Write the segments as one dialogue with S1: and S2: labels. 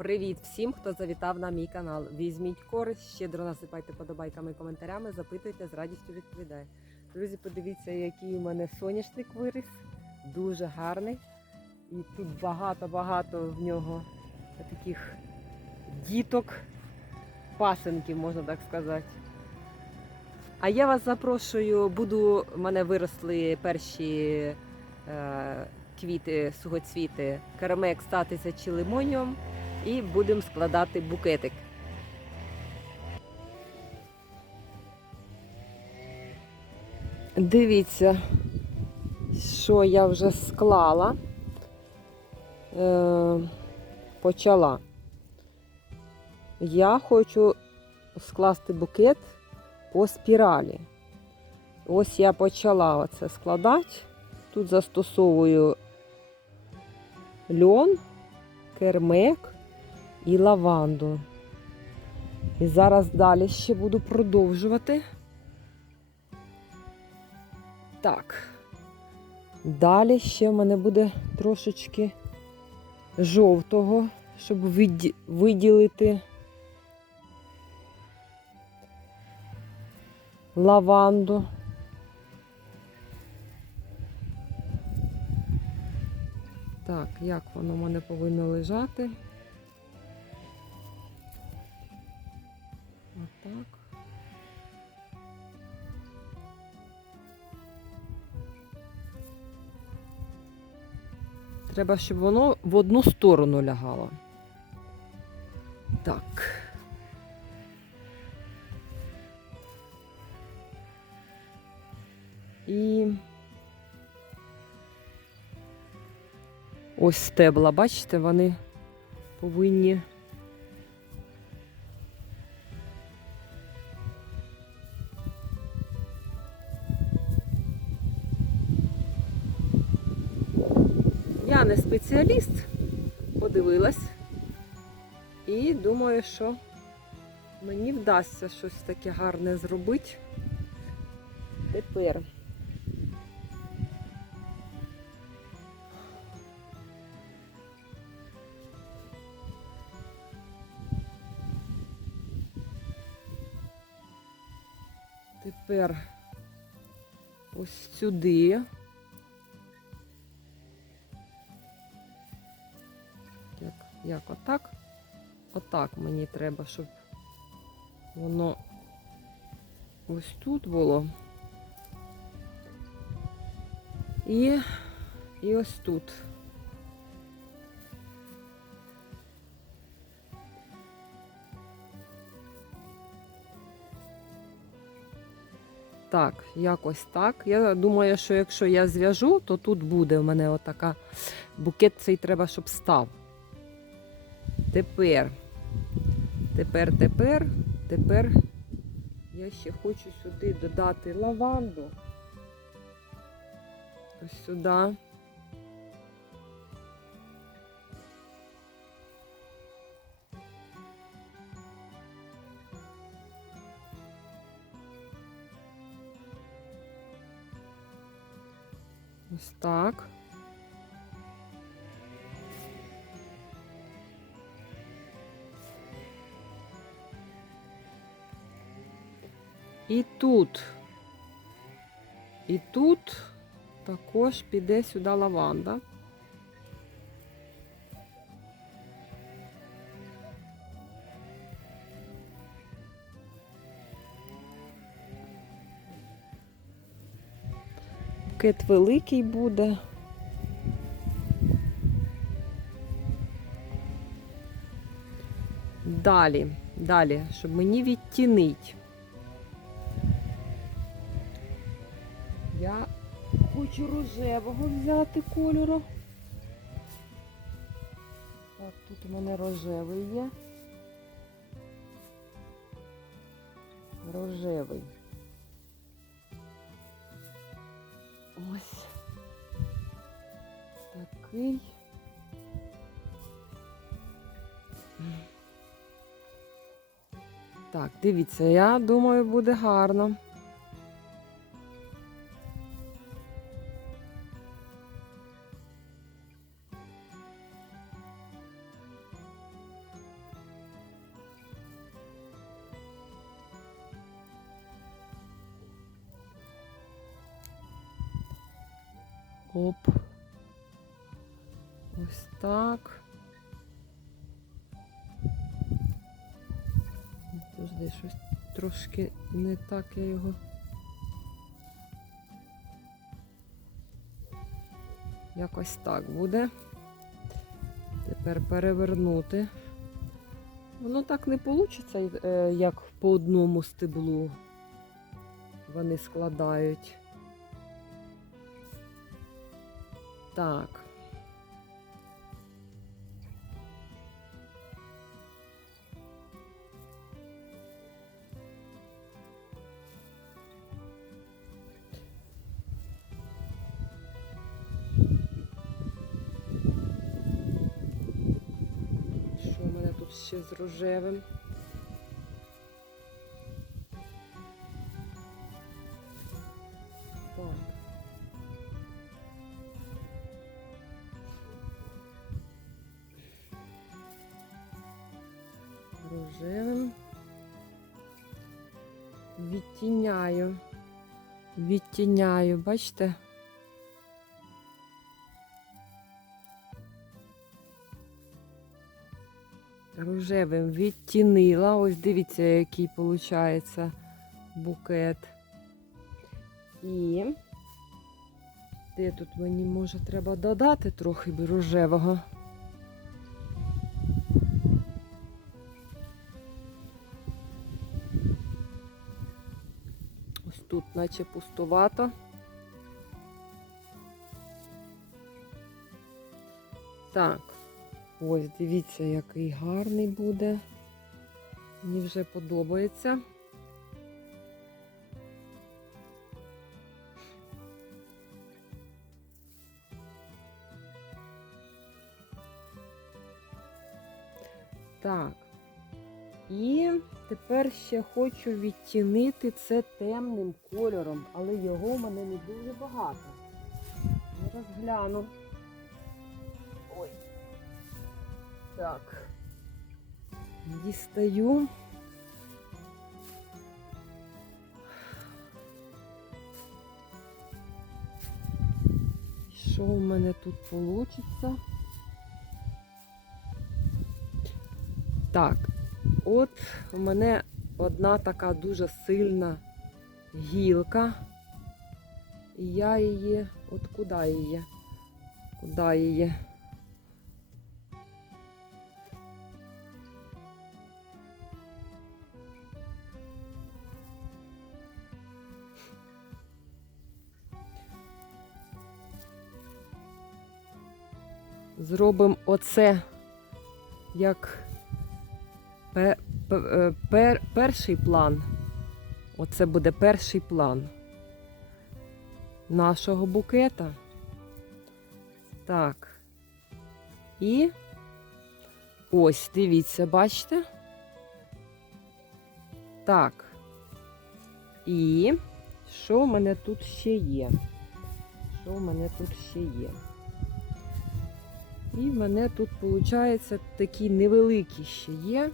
S1: Привіт всім, хто завітав на мій канал. Візьміть користь, щедро насипайте подобайками і коментарями, запитуйте, з радістю відповідаю. Друзі, подивіться, який у мене соняшник виріс. Дуже гарний. І тут багато-багато в нього таких діток, пасенків, можна так сказати. А я вас запрошую, буду, в мене виросли перші е, квіти, сугоцвіти, карамек статися чи лимоніум, і будемо складати букетик. Дивіться, що я вже склала, е, почала. Я хочу скласти букет по спіралі. Ось я почала оце складати. Тут застосовую льон, кермек і лаванду. І зараз далі ще буду продовжувати. Так. Далі ще в мене буде трошечки жовтого, щоб виділити лаванду. Так, як воно в мене повинно лежати? Треба, щоб воно в одну сторону лягало. Так. І ось стебла, бачите, вони повинні. Не спеціаліст, подивилась і думаю, що мені вдасться щось таке гарне зробити. Тепер. Тепер ось сюди. Як, отак? Отак мені треба, щоб воно ось тут було. І, і ось тут. Так, якось так. Я думаю, що якщо я зв'яжу, то тут буде в мене отака букет цей треба, щоб став. Тепер, тепер, тепер, тепер я ще хочу сюди додати лаванду. Ось сюди. І тут, і тут також піде сюди лаванда. Букет великий буде. Далі, далі, щоб мені відтінить. Я хочу рожевого взяти кольору. Так, тут у мене рожевий є. Рожевий. Ось. Такий. Так, дивіться, я думаю, буде гарно. Оп. Ось так. Подожди, щось трошки не так я його. Якось так буде. Тепер перевернути. Воно так не вийде, як по одному стеблу вони складають. Так. Що в мене тут ще з рожевим? Рожевим. Відтіняю. Відтіняю, бачите? Рожевим відтінила. Ось дивіться, який виходить букет. І де тут мені може треба додати трохи рожевого. Наче пустувато. Так, ось дивіться, який гарний буде. Мені вже подобається. Так. І тепер ще хочу відтінити це темним кольором, але його в мене не дуже багато. Зараз гляну. Ой. Так. Дістаю. Що в мене тут вийде? Так, от у мене одна така дуже сильна гілка. І я її, от куди її? Куди її? Зробимо оце як пер, пер, перший план. Оце буде перший план нашого букета. Так. І ось, дивіться, бачите? Так. І що в мене тут ще є? Що в мене тут ще є? І в мене тут, виходить, такі невеликі ще є.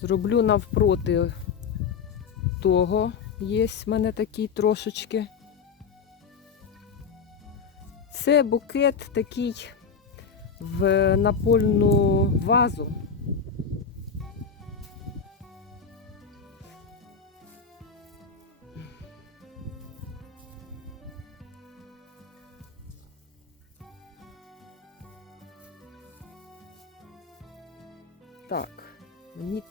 S1: Зроблю навпроти того, є в мене такі трошечки. Це букет такий в напольну вазу.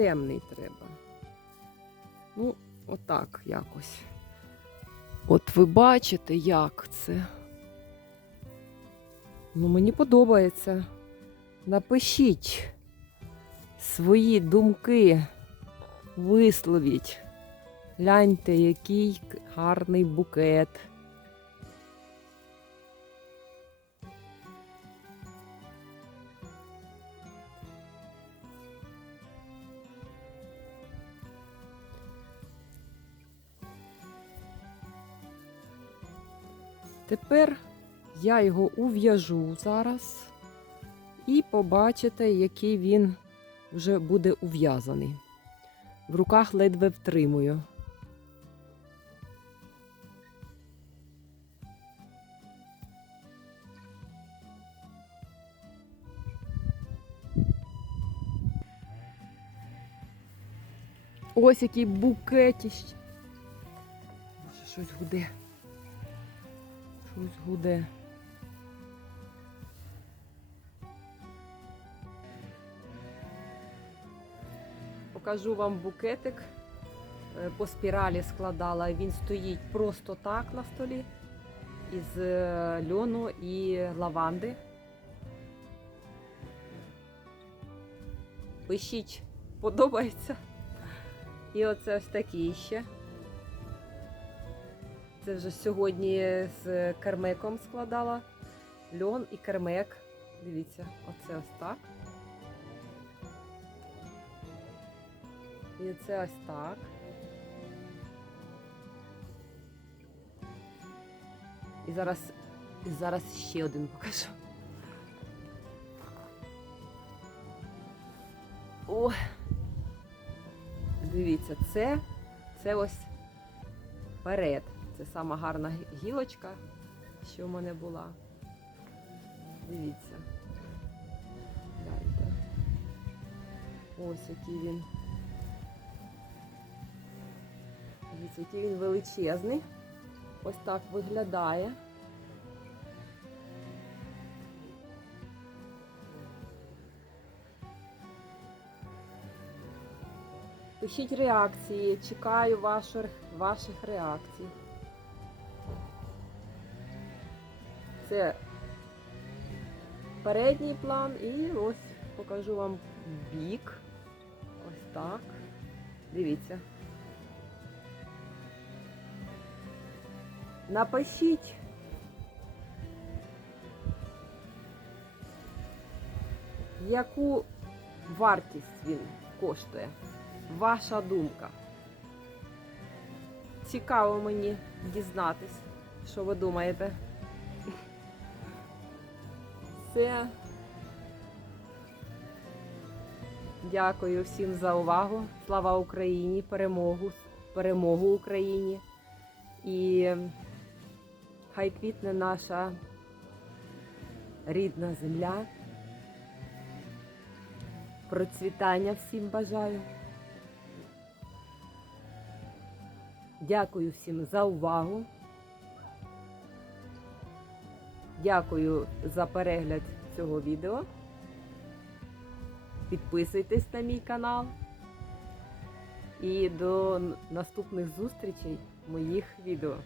S1: Темний треба. Ну, отак якось. От ви бачите, як це. Ну, мені подобається. Напишіть свої думки, висловіть. Гляньте, який гарний букет. Тепер Я його ув'яжу зараз і побачите, який він вже буде ув'язаний. В руках ледве втримую. Ось який букетіщ. Боже, щось гуде. Щось гуде. Покажу вам букетик. Е, По спіралі складала. Він стоїть просто так на столі. Із е, льону і лаванди. Пишіть, подобається. І оце ось такий ще. Це вже сьогодні з кермеком складала. Льон і кермек. Дивіться, оце ось так. І це ось так. І зараз, і зараз ще один покажу. О! Дивіться, це, це ось перед. Це сама гарна гілочка, що в мене була. Дивіться. Гляньте. Ось який він. Дивіться, який він величезний. Ось так виглядає. Пишіть реакції, чекаю ваших, ваших реакцій. Це передній план і ось покажу вам бік. Ось так. Дивіться. Напишіть. Яку вартість він коштує? Ваша думка. Цікаво мені дізнатись, що ви думаєте. Все. Дякую всім за увагу. Слава Україні! Перемогу, перемогу Україні. І хай квітне наша рідна земля. Процвітання всім бажаю. Дякую всім за увагу. Дякую за перегляд цього відео. Підписуйтесь на мій канал. І до наступних зустрічей моїх відео.